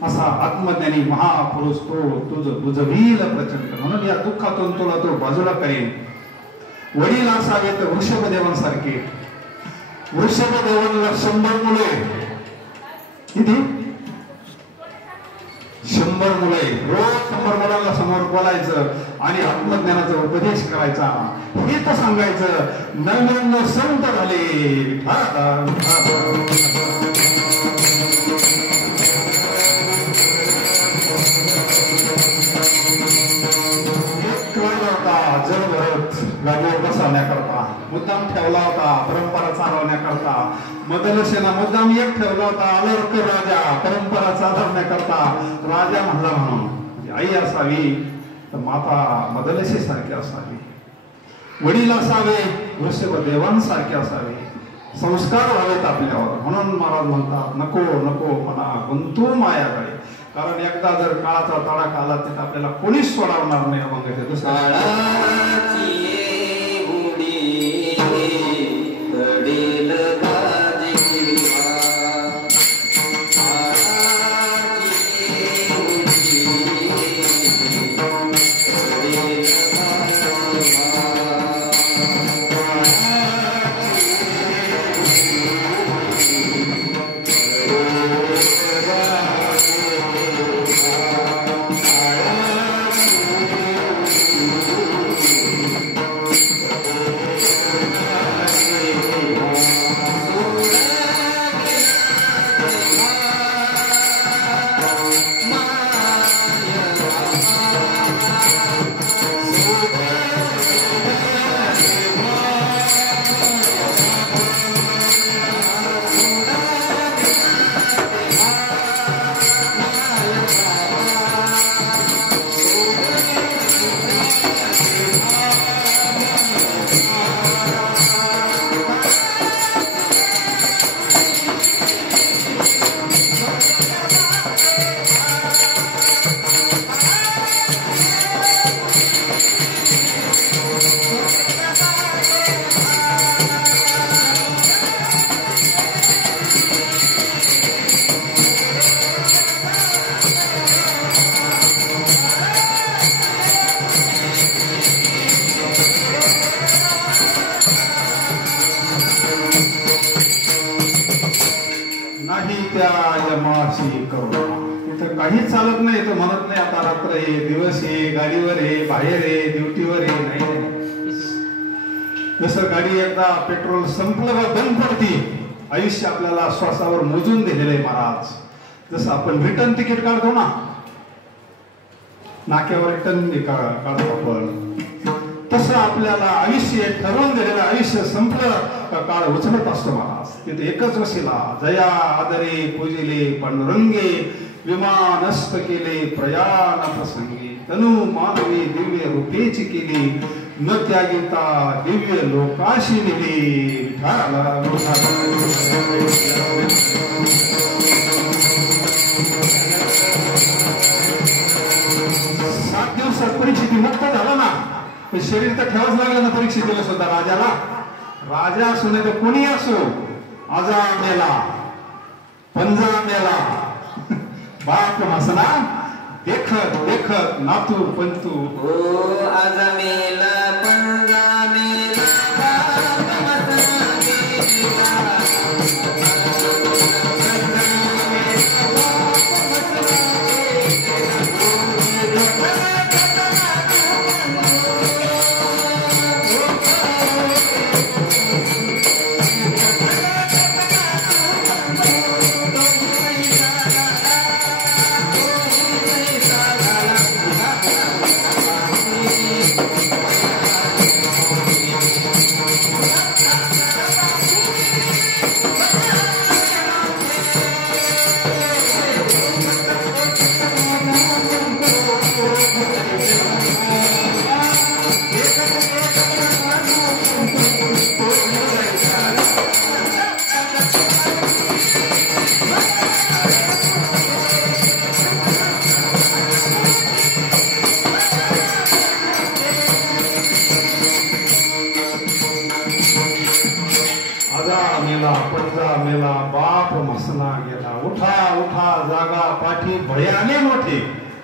असा आत्मज्ञानी महापुरुष तो तुझ बुजवील प्रचंड. म्हणून या दुःखातून तुला तो बाजूला करेल. वडील असावे तर वृषभदेवांसारखे. वृषभदेवांना 100 मुले. किती? 100 मुले. रोज 100 मुलांना समोर बोलायचं आणि आत्मज्ञानाचा उपदेश करायचा. हे तर सांगायचं नवीन संत झाले. जगभरात गाडीवर बसवण्याकरता मुद्दाम ठेवला होता. परंपरा चालवण्याकरता मदलसेना मुद्दाम एक ठेवला होता. अलर्क राजा परंपरा चालवण्याकरता. राजा म्हणला म्हणून आई असावी तर माता मदलसे सारखी असावी. वडील असावे वृषभदेवांसारखे असावे. संस्कार व्हावेत आपल्यावर. म्हणून महाराज म्हणतात नको नको मना गुंतू मायाकडे. कारण एकदा जर काळाचा तडाखा आला तर आपल्याला कोणीच सोडवणार नाही. अभंग काहीच चालत नाही. तो म्हणत नाही आता रात्र आहे दिवस आहे गाडीवर आहे बाहेर आहे ड्युटीवर आहे. नाही जसं गाडी एकदा पेट्रोल संपलं का बंद पडती. आयुष्य आपल्याला श्वासावर मोजून दिलेलं आहे महाराज. जसं आपण रिटर्न तिकीट काढतो ना नाक्यावर रिटर्न काढतो आपण तसं आपल्याला आयुष्य ठरवून दिलेलं आयुष्य संपलं का काळ उचलत असतो महाराज. तिथे एकच वशिला जया आदरे पूजिले पांडुरंगे विमानस्थ केले प्रयाण प्रसंगी तनु मानवी दिव्य रूपेची केली न त्यागिता दिव्य लोकाशी नेली. 7 दिवसात परीक्षेची मुक्त झाला ना. शरीर तर ठेवाच लागलं ना परीक्षेला सुद्धा. राजाला राजा असो नाही तर कोणी असो आजा मेला पंजा मेला बाप हसना देखत देखत नातू पंतू. ओ आजा मेला पंजा मेला बाप हसना देखत मेला बाप म्हसना गेला. उठा उठा जागा पाठी भयाने मोठे.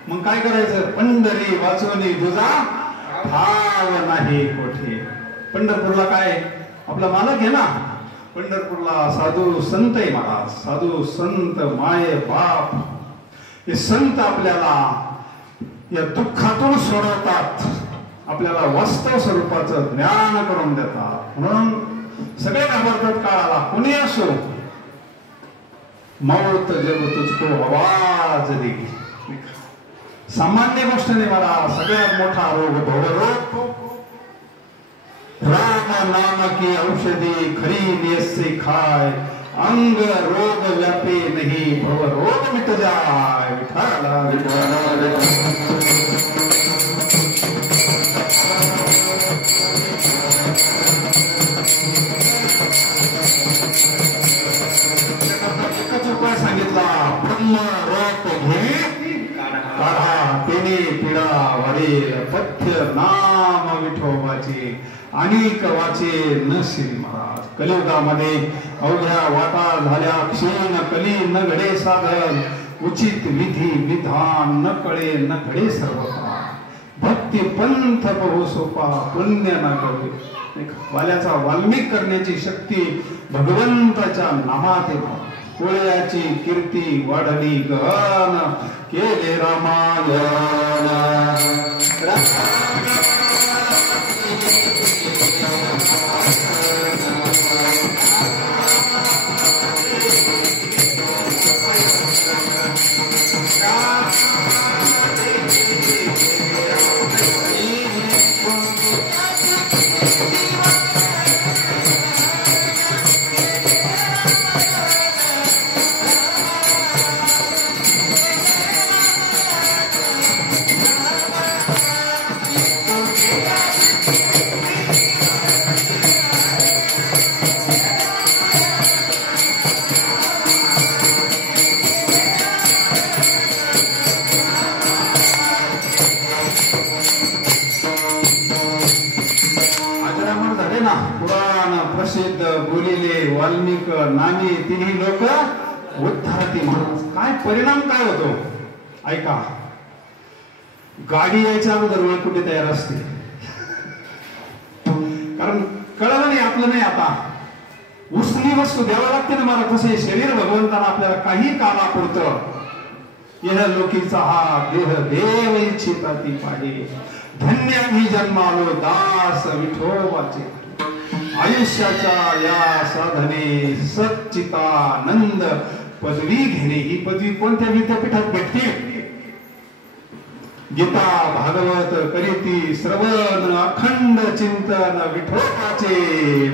मग काय करायचं? पंढरी वाचवणी तुझा ठाव नाही कोठे. पंढरपूरला काय आपला मालक आहे ना. पंढरपूरला साधू संत आहे महाराज. साधू संत माये बाप हे संत आपल्याला या दुःखातून सोडवतात. आपल्याला वास्तव स्वरूपाचं ज्ञान करून देतात. म्हणून सगळे घाबरतात काळाला. कोणी असो. मौत जब तुझको आवाज देगी. सामान्य गोष्ट नाही मला. सगळ्यात मोठा रोग भवरोग. राम नाम की औषधी खरी नियसे खाय. अंग रोग व्यापे नहीं भव रोग मिट जाय. विठाला विठाला एकच उपाय सांगितला. ब्रह्म रोप घे काढा तेने पिडा वाढेल. पथ्य नाम विठोबाचे अनेक वाचे नशील महाराज. कलियुगामध्ये अवघ्या वाटा झाल्या क्षीण. कली न घडे साधन उचित विधी विधान. न कळे न घडे सर्वता. भक्ती पंथ बहु सोपा पुण्य न कळे. वाल्याचा वाल्मिक करण्याची शक्ती भगवंताच्या नामात येते. कोळ्याची कीर्ती वाढली गहन केले रामायण. प्रसिद्ध बोलिले वाल्मिक नामी तिन्ही लोक उद्धारती महाराज. काय परिणाम काय होतो ऐका. गाडी यायच्या अगोदर वेळ कुठे तयार असते. कारण कळलं नाही आपलं नाही. आता उसली वस्तू द्यावं लागते ना मला. तसे शरीर भगवंताना आपल्याला काही कालापुरतं. यह लोकीचा हा देह देव इच्छिता ती पाहिजे. धन्य मी जन्मालो दास विठोबाचे. आयुष्याच्या या साधने सच्चितानंद पदवी घेणे. ही पदवी कोणत्या विद्यापीठात भेटते? गीता भागवत करीती श्रवण अखंड चिंतन विठोबाचे.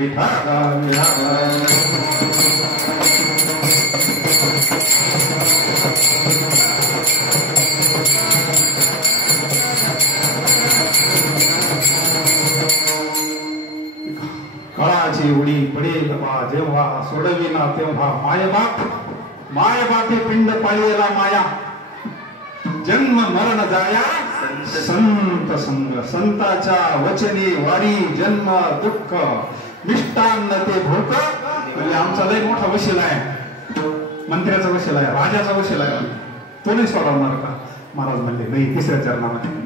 विठा काळाची उडी पडेल बा जेव्हा सोडविना तेव्हा. मायबापे पिंड पाळलेला माया. जन्म मरण जाया संत संग. संताच्या वचनी वारी जन्म दुःख मिष्टान्न ते भोक. म्हणजे आमचा लय मोठा वशीला आहे. मंत्र्याचा वशीला आहे. राजाचा वशीला आहे. तो नाही सोडवणार का? महाराज म्हणले नाही. तिसऱ्या चरणामध्ये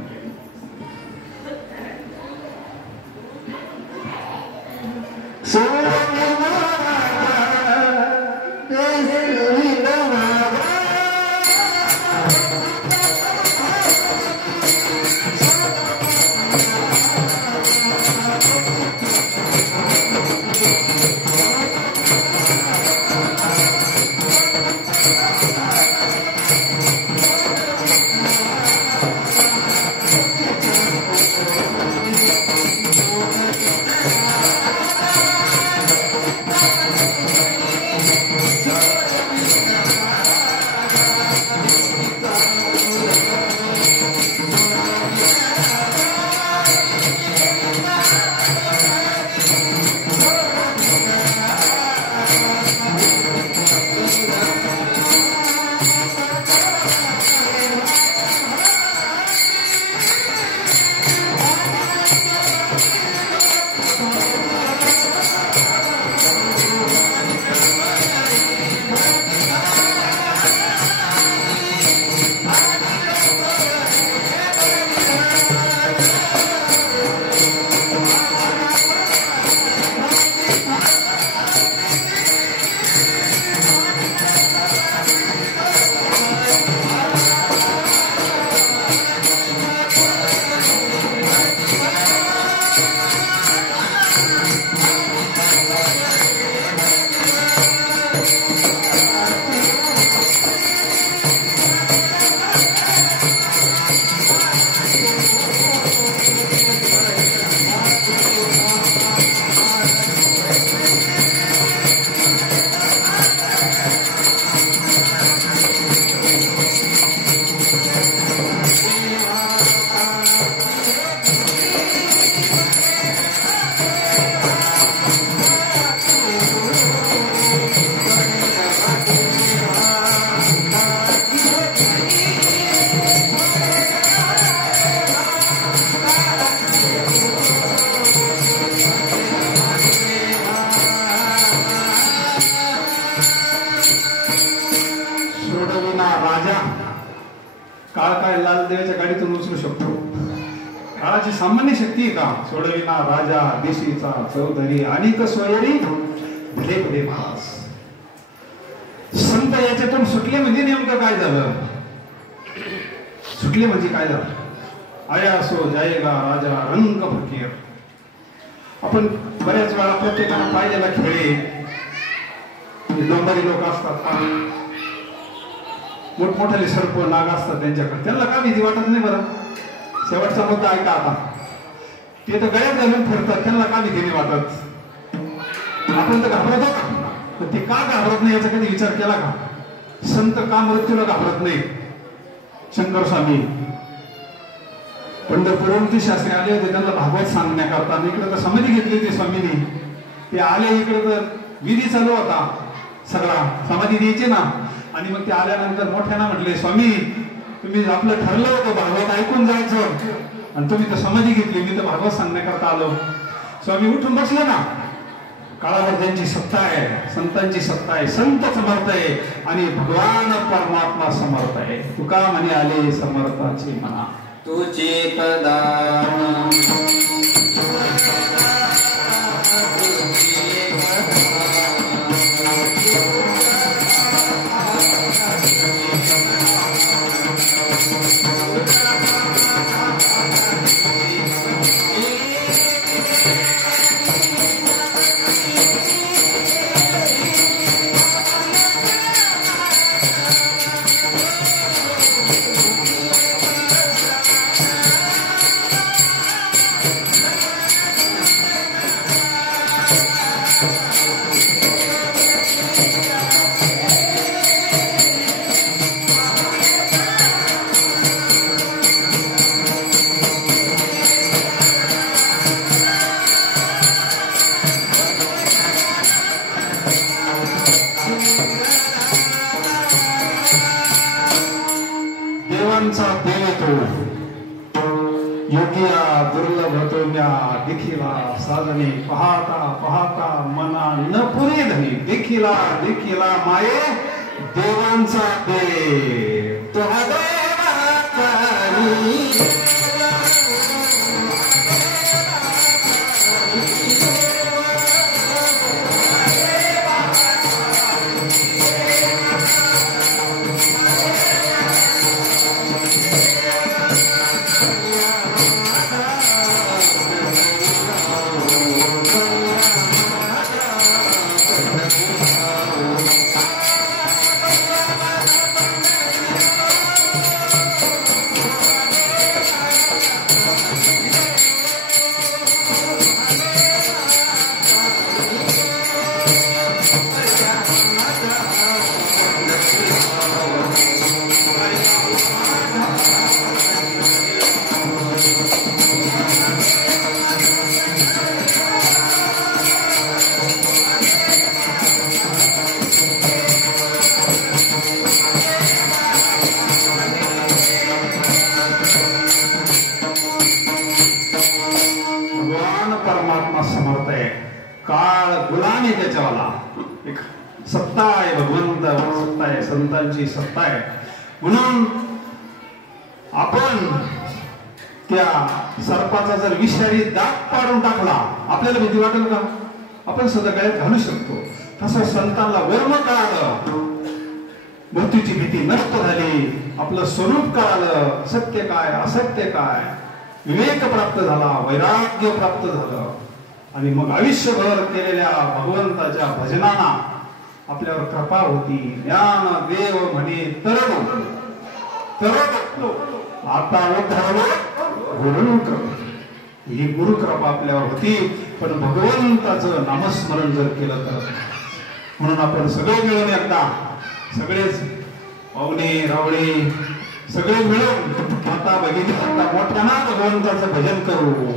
नावाची सामान्य शक्ती आहे का? सोडविना राजा देशीचा चौधरी अनेक सोयरी भले भले भास. संत याच्यातून सुटले म्हणजे नेमकं काय झालं? सुटले म्हणजे काय झालं? आया सो जाएगा राजा रंग फकीर. आपण बऱ्याच वेळा प्रत्येकाने पाहिलेला खेळ डोंबारी लोक असतात, मोठमोठाले सर्प नाग असतात त्यांच्याकडे, त्यांना का भीती वाटत नाही बरं? शेवटचा मुद्दा ऐका आता. ते तर गळ्यात घालून फिरतात, त्यांना का भीती नाही वाटत? आपण तर घाबरतो, पण ते का घाबरत नाही याचा कधी विचार केला का? संत का मृत्यूला घाबरत नाही? शंकर स्वामी पंढरपूरहून ते शास्त्री आले होते त्यांना भागवत सांगण्याकरता. इकडे तर समाधी घेतली होती स्वामींनी. ते आले इकडे तर विधी चालू होता सगळा, समाधी द्यायची ना. आणि मग ते आल्यानंतर मोठ्यानं म्हटले, स्वामी तुम्ही आपलं ठरलं होतं भागवत ऐकून जायचं आणि तुम्ही तर समाधी घेतली, मी तर भागवत सांगण्याकरता आलो. स्वामी उठून बसले ना. काळावर त्यांची सत्ता आहे, संतांची सत्ता आहे. संत समर्थ आहे आणि भगवान परमात्मा समर्थ आहे. तुका म्हणे आले समर्थाचे म्हणा तुझे पदान योगिया दुर्लभ होत्या देखिला साधने पाहता पाहता मना न पुरे धनी देखिला देखिला माये देवांचा देव तो हा देवाचा सत्ता आहे. भगवंत सत्ता आहे, संतांची सत्ता आहे. म्हणून आपण त्या सर्पाचा जर विषारी दात पाडून टाकला आपल्याला भीती वाटेल का? आपण सुद्धा गळ्यात घालू शकतो. तसं संतांना वर्म कळालं, मृत्यूची भीती नष्ट झाली, आपलं स्वरूप कळालं, सत्य काय असत्य काय, विवेक प्राप्त झाला, वैराग्य प्राप्त झालं. आणि मग आयुष्यभर केलेल्या भगवंताच्या भजनाना आपल्यावर कृपा होती. ज्ञान देव म्हणे तरड आता ही गुरुकृपा आपल्यावर होती. पण भगवंताचं नामस्मरण जर केलं तर, म्हणून आपण सगळे मिळून एकदा सगळेच पाहुणे रावळे सगळे मिळून माता भगिनी आता मोठ्याना भगवंताचं भजन करू.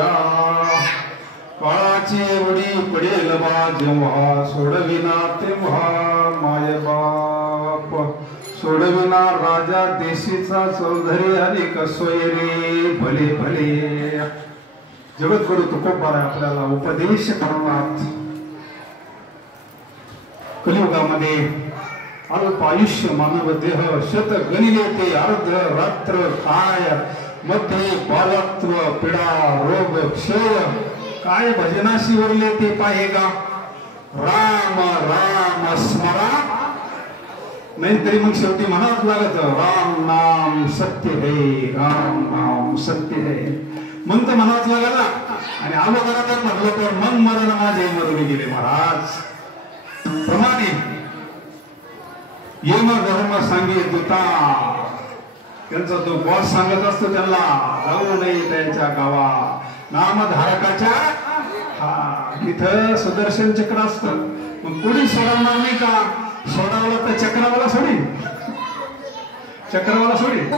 या काळाची एवढी पडेल बा जेव्हा सोडविना तेव्हा माय बाप सोडविना राजा देशीचा चौधरी आणि कसोयरी भले भले. जगद्गुरु तुकोबाराय आपल्याला उपदेश करतात. कलियुगामध्ये अल्प आयुष्य मानव देह शत गणिले ते अर्ध रात्र काय मध्ये बालत्व पिडा रोग क्षय काय भजनाशी वरले ते पाहेगा. राम राम स्मरा नाहीतरी मग शेवटी म्हणावंच लागत राम नाम सत्य है राम नाम सत्य है म्हणतं म्हणावंच लागल ना. आणि अगोदर म्हटलं तर मन मरण माझे मरून गेले महाराज. प्रमाणे यम धर्म सांगे दुता त्यांचा तो बॉस सांगत असतो त्यांना जाऊ नये त्यांच्या गावा नामधारकाच्या तिथं सुदर्शन चक्र असतं. मग कोणी सोडवणार नाही का. सोडावलं तर चक्रवाला सोडीन चक्रवाला सोडीन.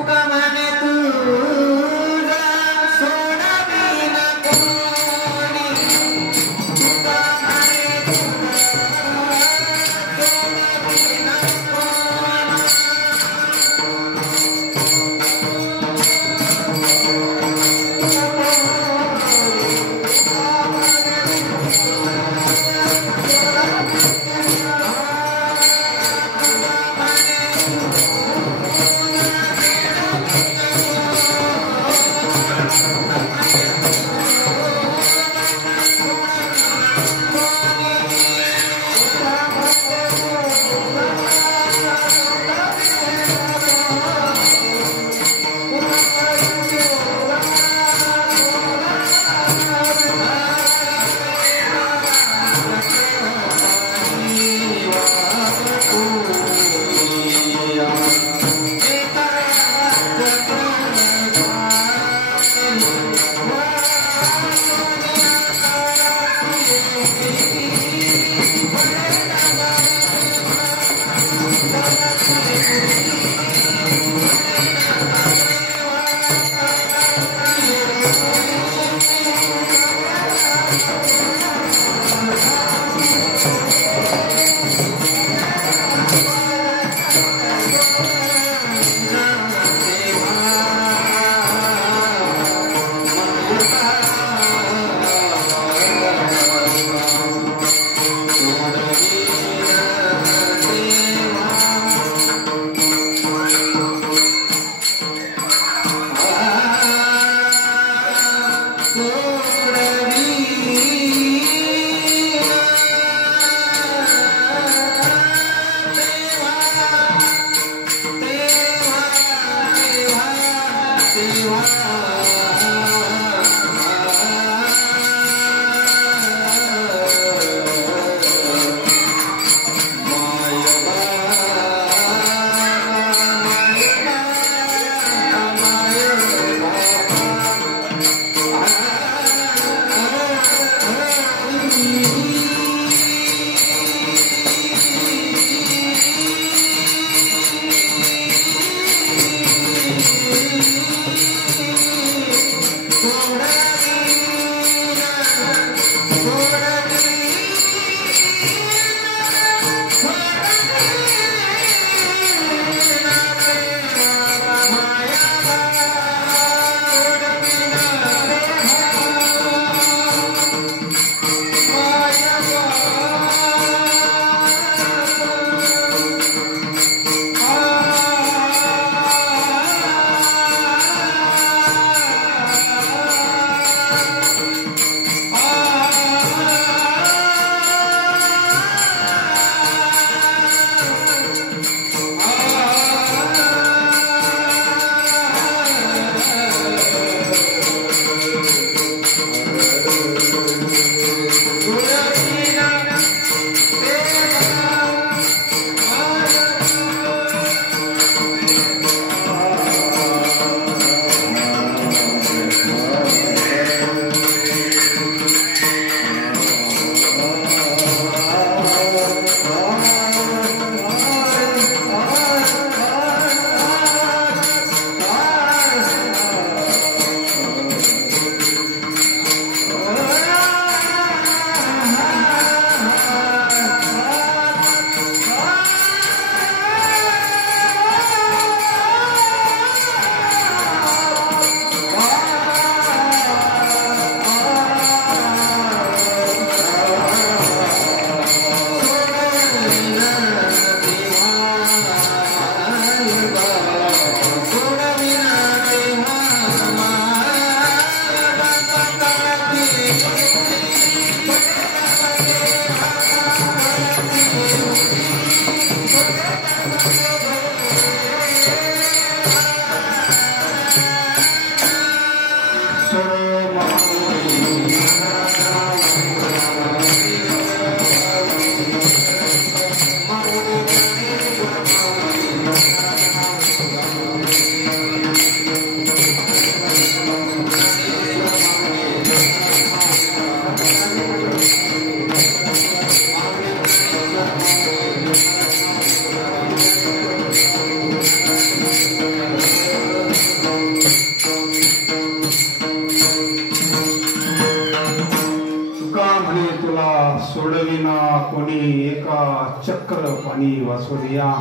सोडविना कोणी एका चक्र पाणी वासोलिया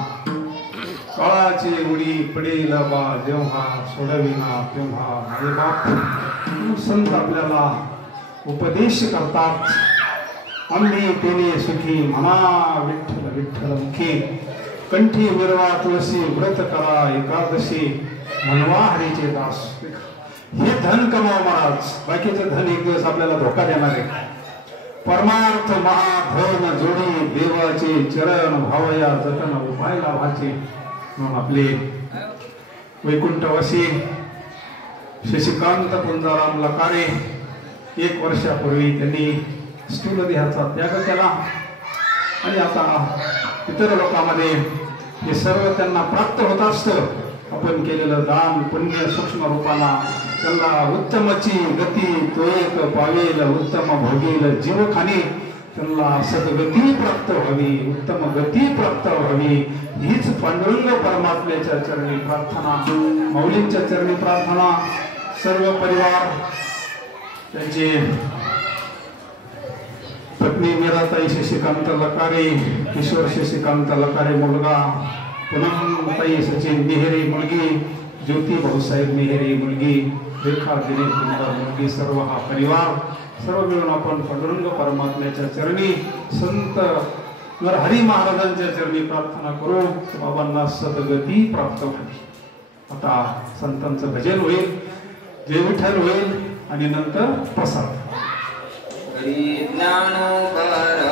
काळाची उडी पडेल बा जेव्हा सोडविना तेव्हा माझे बाप संत आपल्याला उपदेश करतात आम्ही तेने सुखी म्हणा विठ्ठल विठ्ठल मुखी कंठी मिरवा तुळशी व्रत करा एकादशी म्हणवा हरीचे दास हे धन कमाव महाराज बाकीचे धन एक दिवस आपल्याला धोका देणार आहे परमार्थ महाधन जोडी देवाचे चरण भावया जतन उपाय लाभाचे म्हणून आपले वैकुंठवासी शशिकांत पुंजाराम लकारे 1 वर्षापूर्वी त्यांनी स्थूल देहाचा त्याग केला आणि आता इतर लोकांमध्ये हे सर्व त्यांना प्राप्त होत असतं आपण केलेलं दान पुण्य सूक्ष्म रूपाला त्यांना उत्तमची गती तो एक पावेल उत्तम भोगेल जीवखानी त्यांना सद्गती प्राप्त व्हावी उत्तम गती प्राप्त व्हावी हीच पांडुरंग परमात्म्याच्या चरणी प्रार्थना माऊलींच्या चरणी प्रार्थना सर्व परिवार त्यांचे पत्नी मीराताई शशिकांत लकारे किशोर शशिकांत लकारे मुलगा पूनमताई सचिन मेहरे मुलगी ज्योती भाऊसाहेब मेहरे मुलगी रेखा दिनेश कुमार मुलगी सर्व हा परिवार सर्व मिळून आपण पांडुरंग परमात्म्याच्या चरणी संत नरहरी महाराजांच्या चरणी प्रार्थना करू बाबांना सद्गती प्राप्त होईल आता संतांचं भजन होईल जय विठ्ठल होईल आणि नंतर प्रसाद हरी ज्ञानोपारायण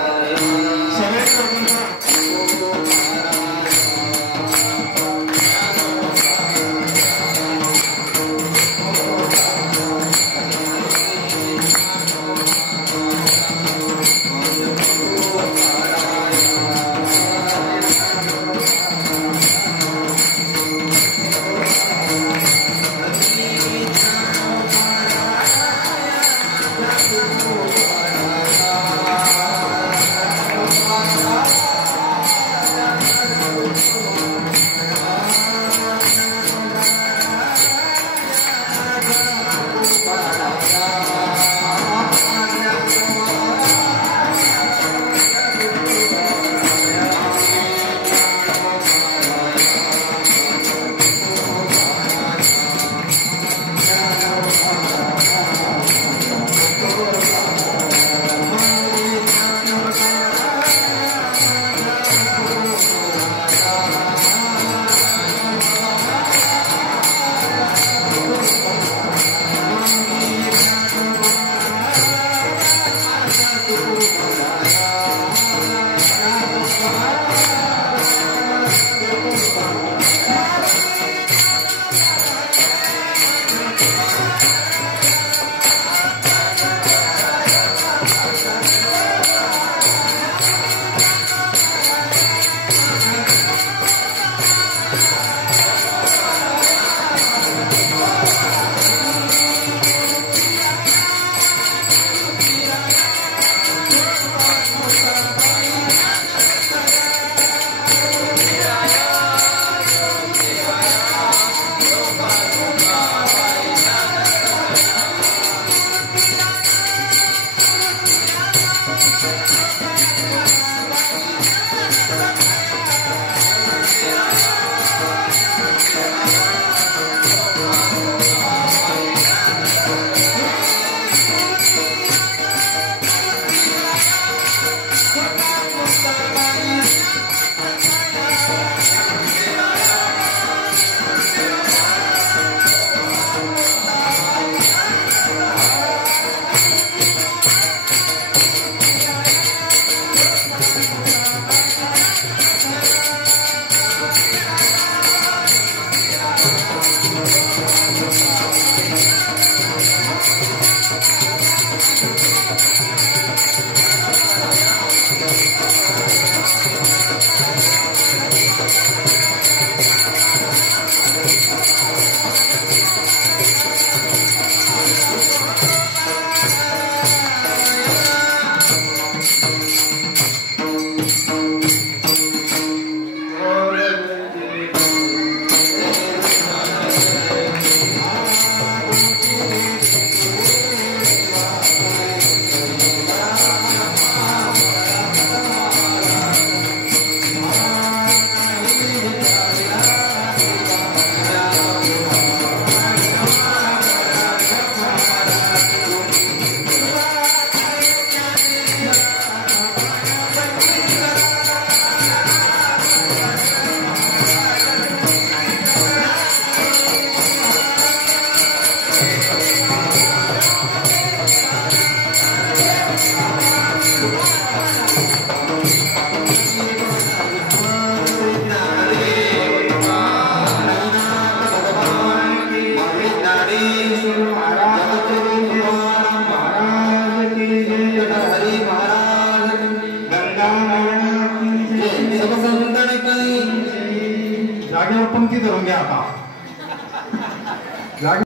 Oh करून घ्या आता.